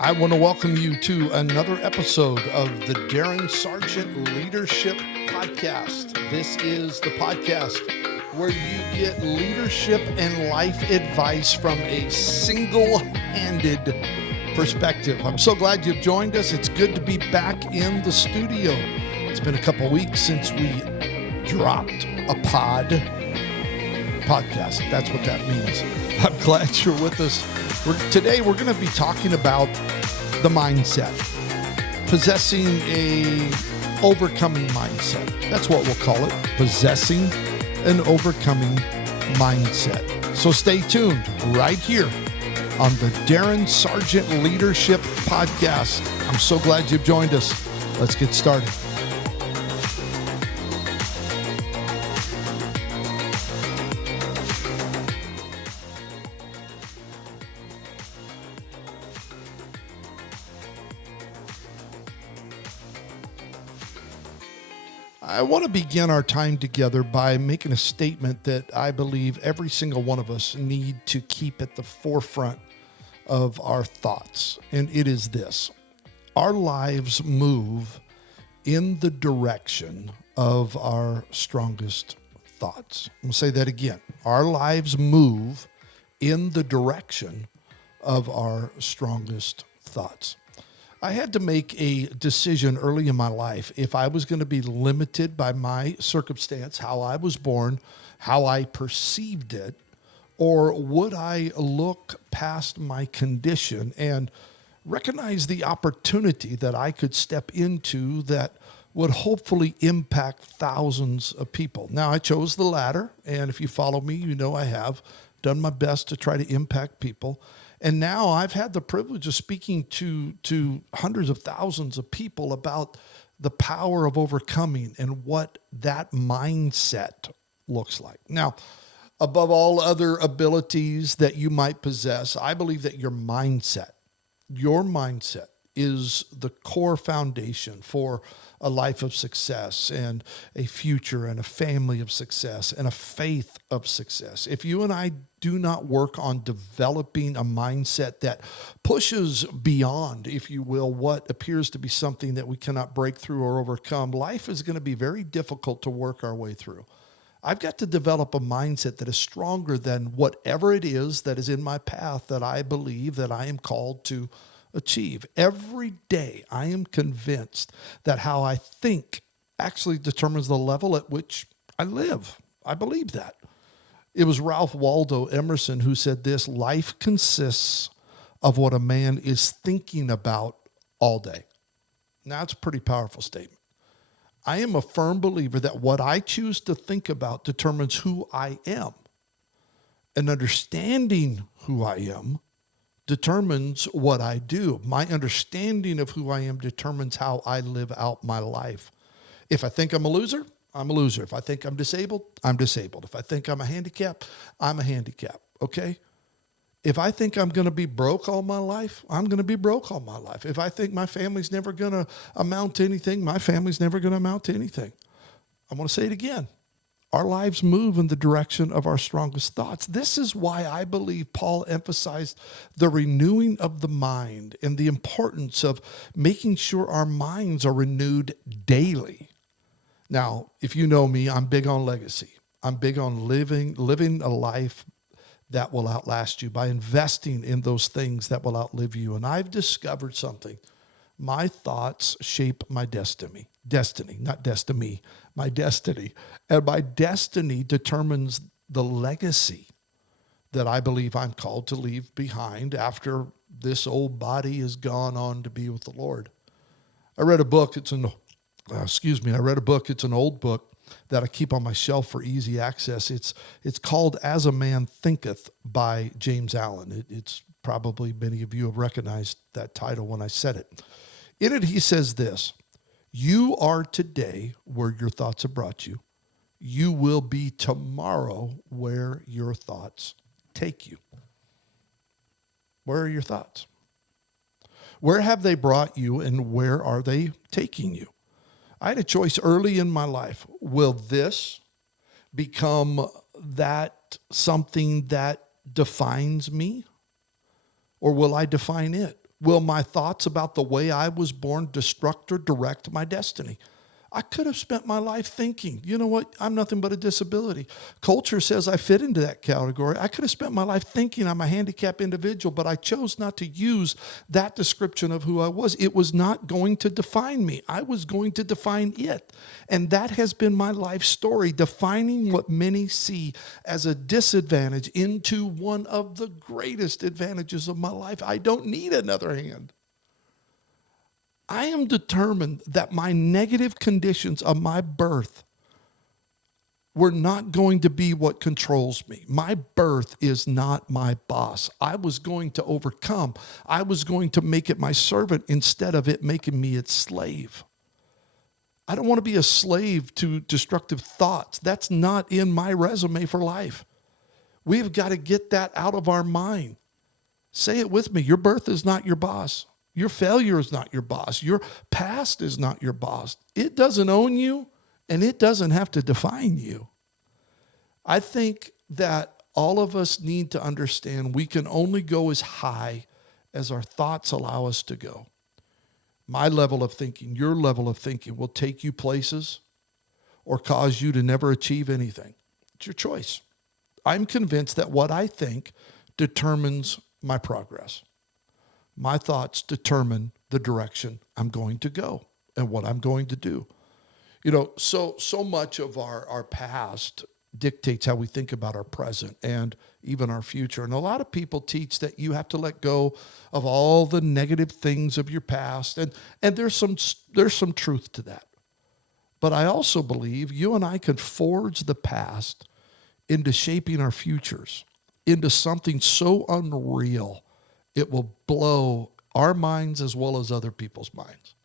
I want to welcome you to another episode of the Darren Sargent Leadership Podcast. This is the podcast where you get leadership and life advice from a single-handed perspective. I'm so glad you've joined us. It's good to be back in the studio. It's been a couple weeks since we dropped a podcast. That's what that means. I'm glad you're with us. Today we're going to be talking about the mindset, possessing a overcoming mindset. That's what we'll call it, possessing an overcoming mindset. So stay tuned right here on the Darren Sargent Leadership Podcast. I'm so glad you've joined us. Let's get started. I want to begin our time together by making a statement that I believe every single one of us need to keep at the forefront of our thoughts. And it is this: our lives move in the direction of our strongest thoughts. I'm going to say that again. Our lives move in the direction of our strongest thoughts. I had to make a decision early in my life if I was going to be limited by my circumstance, how I was born, how I perceived it, or would I look past my condition and recognize the opportunity that I could step into that would hopefully impact thousands of people. Now, I chose the latter, and if you follow me, you know I have done my best to try to impact people. And now I've had the privilege of speaking to hundreds of thousands of people about the power of overcoming and what that mindset looks like. Now, above all other abilities that you might possess, I believe that your mindset is the core foundation for a life of success and a future and a family of success and a faith of success. If you and I do not work on developing a mindset that pushes beyond, if you will, what appears to be something that we cannot break through or overcome, life is going to be very difficult to work our way through. I've got to develop a mindset that is stronger than whatever it is that is in my path that I believe that I am called to achieve. Every day, I am convinced that how I think actually determines the level at which I live. I believe that. It was Ralph Waldo Emerson who said this: life consists of what a man is thinking about all day. Now, it's a pretty powerful statement. I am a firm believer that what I choose to think about determines who I am. And understanding who I am determines what I do. My understanding of who I am determines how I live out my life. If I think I'm a loser, I'm a loser. If I think I'm disabled, I'm disabled. If I think I'm a handicap, I'm a handicap, okay? If I think I'm going to be broke all my life, I'm going to be broke all my life. If I think my family's never going to amount to anything, my family's never going to amount to anything. I'm going to say it again. Our lives move in the direction of our strongest thoughts. This is why I believe Paul emphasized the renewing of the mind and the importance of making sure our minds are renewed daily. Now, if you know me, I'm big on legacy. I'm big on living a life that will outlast you by investing in those things that will outlive you. And I've discovered something. My thoughts shape my destiny, not destiny, my destiny. And my destiny determines the legacy that I believe I'm called to leave behind after this old body has gone on to be with the Lord. I read a book. It's an old book that I keep on my shelf for easy access. It's called As a Man Thinketh by James Allen. It's probably many of you have recognized that title when I said it. In it, he says this: you are today where your thoughts have brought you. You will be tomorrow where your thoughts take you. Where are your thoughts? Where have they brought you and where are they taking you? I had a choice early in my life. Will this become that something that defines me? Or will I define it? Will my thoughts about the way I was born destruct or direct my destiny? I could have spent my life thinking, you know what, I'm nothing but a disability. Culture says I fit into that category. I could have spent my life thinking I'm a handicapped individual, but I chose not to use that description of who I was. It was not going to define me. I was going to define it. And that has been my life story, defining what many see as a disadvantage into one of the greatest advantages of my life. I don't need another hand. I am determined that my negative conditions of my birth were not going to be what controls me. My birth is not my boss. I was going to overcome. I was going to make it my servant instead of it making me its slave. I don't want to be a slave to destructive thoughts. That's not in my resume for life. We've got to get that out of our mind. Say it with me. Your birth is not your boss. Your failure is not your boss. Your past is not your boss. It doesn't own you, and it doesn't have to define you. I think that all of us need to understand we can only go as high as our thoughts allow us to go. My level of thinking, your level of thinking will take you places or cause you to never achieve anything. It's your choice. I'm convinced that what I think determines my progress. My thoughts determine the direction I'm going to go and what I'm going to do. You know, so much of our past dictates how we think about our present and even our future. And a lot of people teach that you have to let go of all the negative things of your past. And there's some truth to that. But I also believe you and I can forge the past into shaping our futures, into something so unreal it will blow our minds as well as other people's minds.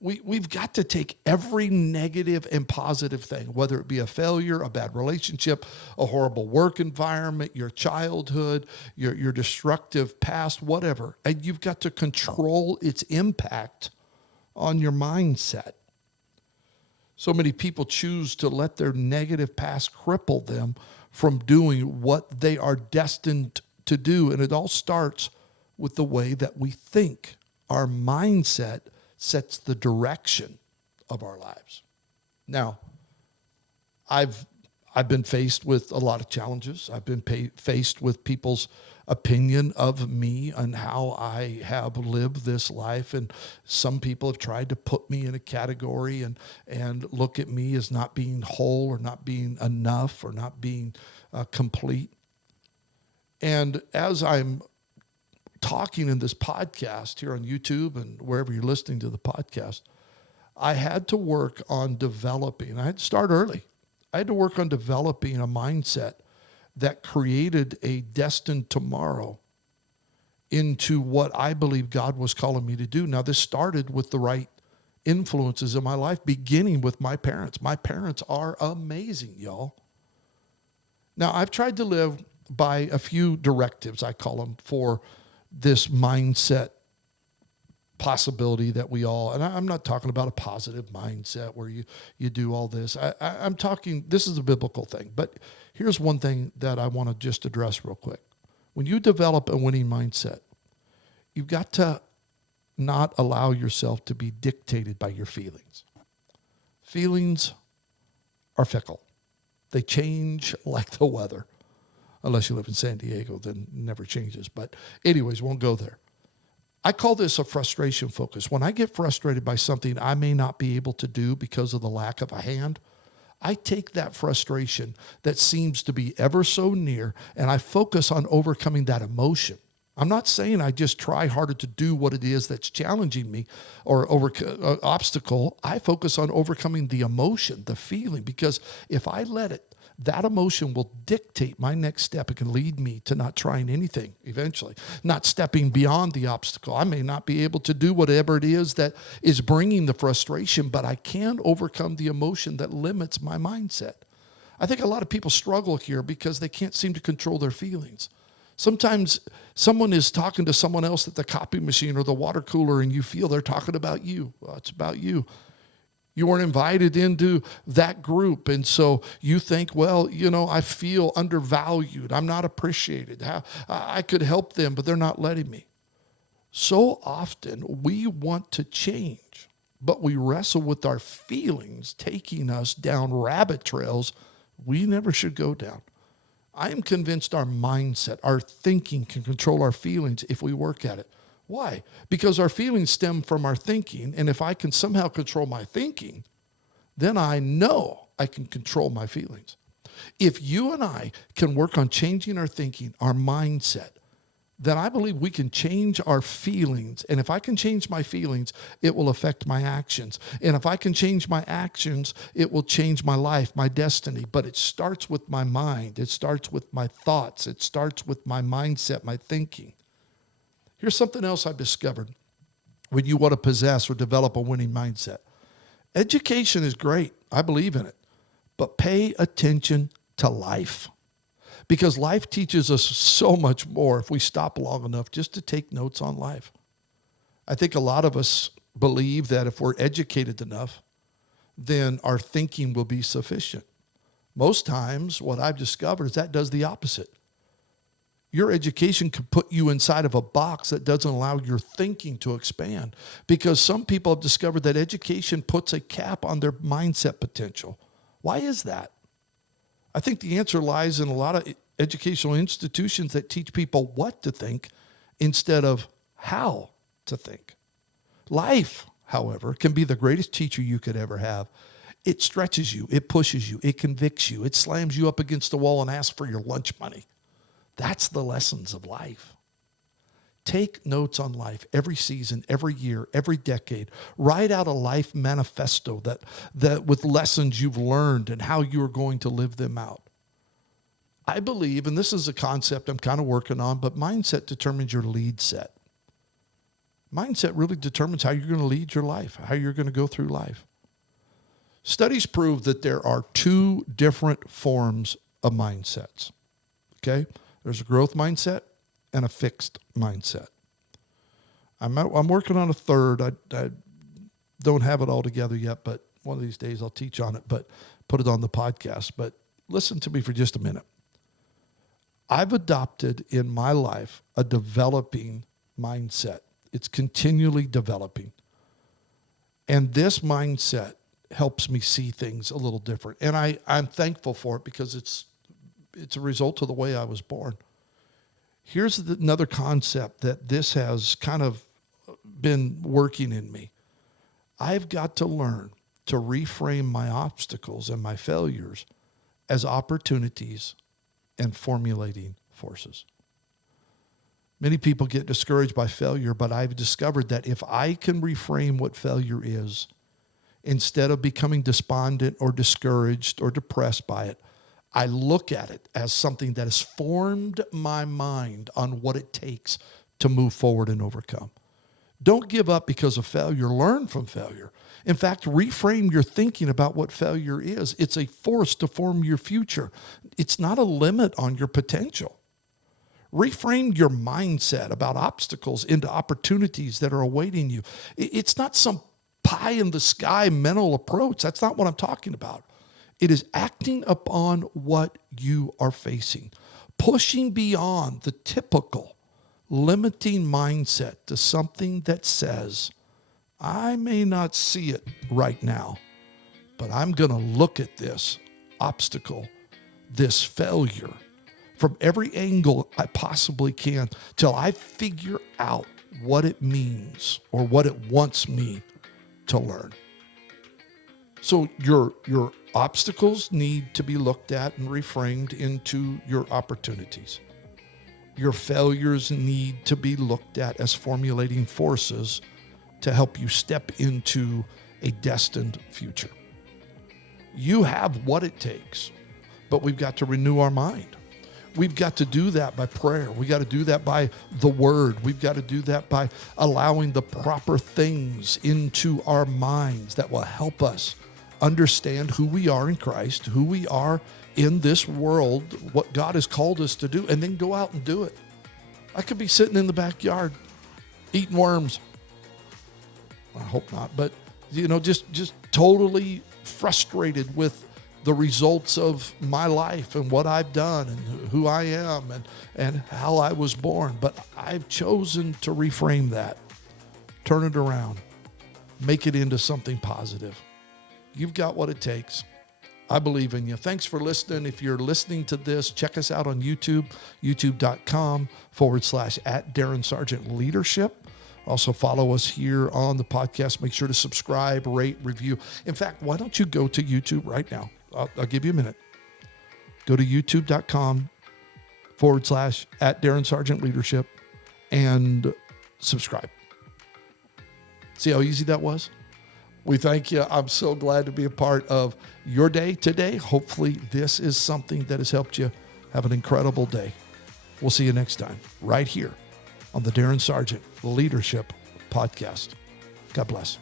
We've got to take every negative and positive thing, whether it be a failure, a bad relationship, a horrible work environment, your childhood, your destructive past, whatever, and you've got to control its impact on your mindset. So many people choose to let their negative past cripple them from doing what they are destined to do. And it all starts with the way that we think. Our mindset sets the direction of our lives. Now, I've been faced with a lot of challenges. I've been faced with people's opinion of me and how I have lived this life. And some people have tried to put me in a category and look at me as not being whole or not being enough or not being complete. And as I'm talking in this podcast here on YouTube and wherever you're listening to the podcast, I had to work on developing. I had to start early. I had to work on developing a mindset that created a destined tomorrow into what I believe God was calling me to do. Now, this started with the right influences in my life, beginning with my parents. My parents are amazing, y'all. Now, I've tried to live by a few directives, I call them, for this mindset possibility that we all, and I'm not talking about a positive mindset where you do all this. I'm talking, this is a biblical thing, but here's one thing that I want to just address real quick. When you develop a winning mindset, you've got to not allow yourself to be dictated by your feelings. Feelings are fickle. They change like the weather. Unless you live in San Diego, then it never changes. But anyways, won't go there. I call this a frustration focus. When I get frustrated by something I may not be able to do because of the lack of a hand, I take that frustration that seems to be ever so near and I focus on overcoming that emotion. I'm not saying I just try harder to do what it is that's challenging me or obstacle. I focus on overcoming the emotion, the feeling, because if I let it, that emotion will dictate my next step. It can lead me to not trying anything eventually, not stepping beyond the obstacle. I may not be able to do whatever it is that is bringing the frustration, but I can overcome the emotion that limits my mindset. I think a lot of people struggle here because they can't seem to control their feelings. Sometimes someone is talking to someone else at the copy machine or the water cooler and you feel they're talking about you. Well, it's about you. You weren't invited into that group. And so you think, well, I feel undervalued. I'm not appreciated. I could help them, but they're not letting me. So often we want to change, but we wrestle with our feelings taking us down rabbit trails we never should go down. I am convinced our mindset, our thinking can control our feelings if we work at it. Why? Because our feelings stem from our thinking, and if I can somehow control my thinking, then I know I can control my feelings. If you and I can work on changing our thinking, our mindset, then I believe we can change our feelings. And if I can change my feelings, it will affect my actions. And if I can change my actions, it will change my life, my destiny. But it starts with my mind. It starts with my thoughts. It starts with my mindset, my thinking. Here's something else I've discovered when you want to possess or develop a winning mindset. Education is great. I believe in it. But pay attention to life. Because life teaches us so much more if we stop long enough just to take notes on life. I think a lot of us believe that if we're educated enough, then our thinking will be sufficient. Most times, what I've discovered is that does the opposite. Your education can put you inside of a box that doesn't allow your thinking to expand. Because some people have discovered that education puts a cap on their mindset potential. Why is that? I think the answer lies in a lot of educational institutions that teach people what to think instead of how to think. Life, however, can be the greatest teacher you could ever have. It stretches you, it pushes you, it convicts you, it slams you up against the wall and asks for your lunch money. That's the lessons of life. Take notes on life every season, every year, every decade. Write out a life manifesto that with lessons you've learned and how you are going to live them out. I believe, and this is a concept I'm kind of working on, but mindset determines your lead set. Mindset really determines how you're going to lead your life, how you're going to go through life. Studies prove that there are two different forms of mindsets. Okay? There's a growth mindset and a fixed mindset. I'm working on a third. I don't have it all together yet, but one of these days I'll teach on it, but put it on the podcast. But listen to me for just a minute. I've adopted in my life a developing mindset. It's continually developing. And this mindset helps me see things a little different. And I'm thankful for it because it's a result of the way I was born. Here's another concept that this has kind of been working in me. I've got to learn to reframe my obstacles and my failures as opportunities and formulating forces. Many people get discouraged by failure, but I've discovered that if I can reframe what failure is, instead of becoming despondent or discouraged or depressed by it, I look at it as something that has formed my mind on what it takes to move forward and overcome. Don't give up because of failure. Learn from failure. In fact, reframe your thinking about what failure is. It's a force to form your future. It's not a limit on your potential. Reframe your mindset about obstacles into opportunities that are awaiting you. It's not some pie in the sky mental approach. That's not what I'm talking about. It is acting upon what you are facing, pushing beyond the typical limiting mindset to something that says, I may not see it right now, but I'm going to look at this obstacle, this failure, from every angle I possibly can till I figure out what it means or what it wants me to learn. So your obstacles need to be looked at and reframed into your opportunities. Your failures need to be looked at as formulating forces to help you step into a destined future. You have what it takes, but we've got to renew our mind. We've got to do that by prayer. We got to do that by the word. We've got to do that by allowing the proper things into our minds that will help us understand who we are in Christ, who we are in this world, what God has called us to do, and then go out and do it. I could be sitting in the backyard eating worms. I hope not, but just totally frustrated with the results of my life and what I've done and who I am and how I was born. But I've chosen to reframe that, turn it around, make it into something positive. You've got what it takes. I believe in you. Thanks for listening. If you're listening to this, check us out on YouTube, youtube.com/@DarrenSargentLeadership. Also follow us here on the podcast. Make sure to subscribe, rate, review. In fact, why don't you go to YouTube right now? I'll give you a minute. Go to youtube.com/@DarrenSargentLeadership and subscribe. See how easy that was? We thank you. I'm so glad to be a part of your day today. Hopefully this is something that has helped you have an incredible day. We'll see you next time right here on the Darren Sargent Leadership Podcast. God bless.